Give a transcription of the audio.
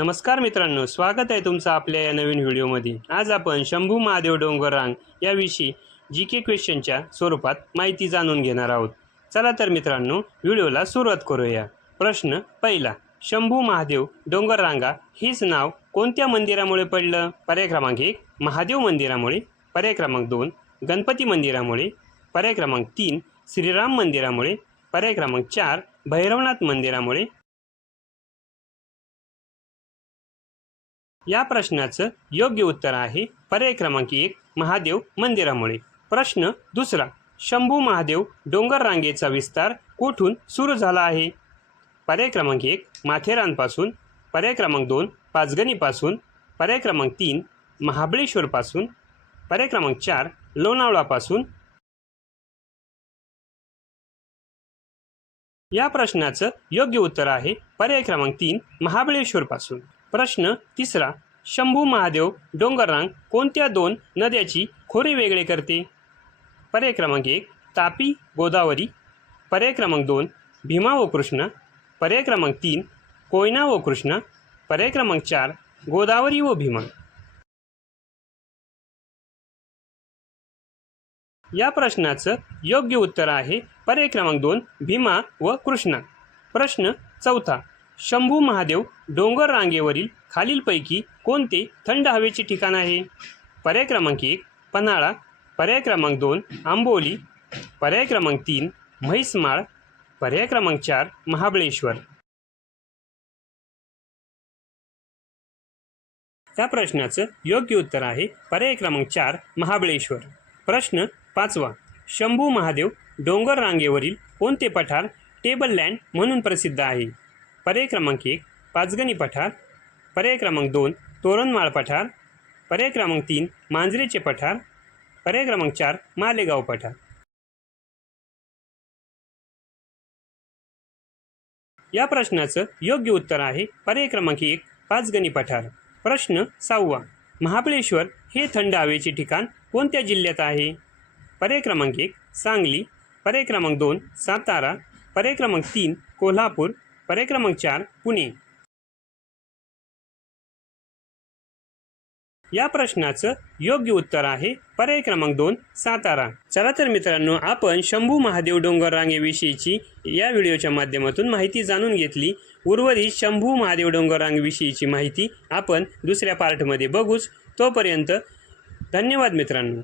नमस्कार मित्रांनो, स्वागत आहे तुमचं आपल्या या नवीन व्हिडिओमध्ये। आज आपण शंभू महादेव डोंगर रांग याविषयी जीके क्वेश्चनच्या स्वरूपात माहिती जाणून घेणार आहोत। चला तर मित्रांनो, व्हिडिओला सुरुवात करूया। प्रश्न पहिला, शंभू महादेव डोंगर रांगा हेच नाव कोणत्या मंदिरामुळे पडलं? पर्याय क्रमांक 1 महादेव मंदिरामुळे, पर्याय क्रमांक 2 गणपती मंदिरामुळे, पर्याय क्रमांक 3 श्रीराम मंदिरामुळे, पर्याय क्रमांक 4 भैरवनाथ मंदिरामुळे। या प्रश्नाचं योग्य उत्तर आहे पर्याय क्रमांक 1 महादेव मंदिरामुळे। प्रश्न दुसरा, शंभू महादेव डोंगर रांगेचा विस्तार कुठून सुरू झाला आहे? पर्याय क्रमांक 1 माथेरानपासून, पर्याय क्रमांक 2 पाचगणीपासून, पर्याय क्रमांक 3 महाबळेश्वरपासून, पर्याय क्रमांक 4 लोणावळापासून। या प्रश्नाचं योग्य उत्तर आहे पर्याय क्रमांक 3 महाबळेश्वरपासून। प्रश्न तिसरा, शंभू महादेव डोंगररांग कोणत्या दोन नद्याची खोरे वेगळे करते? पर्याय क्रमांक 1 तापी गोदावरी, पर्याय क्रमांक 2 भीमा व कृष्णा, पर्याय क्रमांक 3 कोयना व कृष्णा, पर्याय क्रमांक 4 गोदावरी व भीमा। या प्रश्नाचं योग्य उत्तर आहे पर्याय क्रमांक 2 भीमा व कृष्णा। प्रश्न चौथा, शंभू महादेव डोंगर रांगेवरील खालीलपैकी कोणते थंड हवेचे ठिकाण आहे? पर्याय क्रमांक 1 पन्हाळा, पर्याय क्रमांक 2 आंबोली, पर्याय क्रमांक 3 म्हैसमाळ, पर्याय क्रमांक 4 महाबळेश्वर। त्या प्रश्नाचं योग्य उत्तर आहे पर्याय क्रमांक 4 महाबळेश्वर। प्रश्न पाचवा, शंभू महादेव डोंगर रांगेवरील कोणते पठार टेबललँड म्हणून प्रसिद्ध आहे? पर्याय क्रमांक 1 पाचगणी पठार, पर्याय क्रमांक 2 तोरणमाळ पठार, पर्याय क्रमांक 3 मांजरेचे पठार, पर्याय क्रमांक 4 मालेगाव पठार। या प्रश्नाचं योग्य उत्तर आहे पर्याय क्रमांक 1 पाचगणी पठार। प्रश्न सहावा, महाबळेश्वर हे थंड हवेचे ठिकाण कोणत्या जिल्ह्यात आहे? पर्याय क्रमांक 1 सांगली, पर्याय क्रमांक 2 सातारा, पर्याय क्रमांक 3 कोल्हापूर, पर्याय क्रमांक 4 पुणे। या प्रश्नाचं योग्य उत्तर आहे पर्याय क्रमांक 2 सातारा। चला तर मित्रांनो, आपण शंभू महादेव डोंगर रांगेविषयीची या व्हिडिओच्या माध्यमातून माहिती जाणून घेतली। उर्वरित शंभू महादेव डोंगर रांगेविषयीची माहिती आपण दुसऱ्या पार्टमध्ये बघूच। तोपर्यंत धन्यवाद मित्रांनो।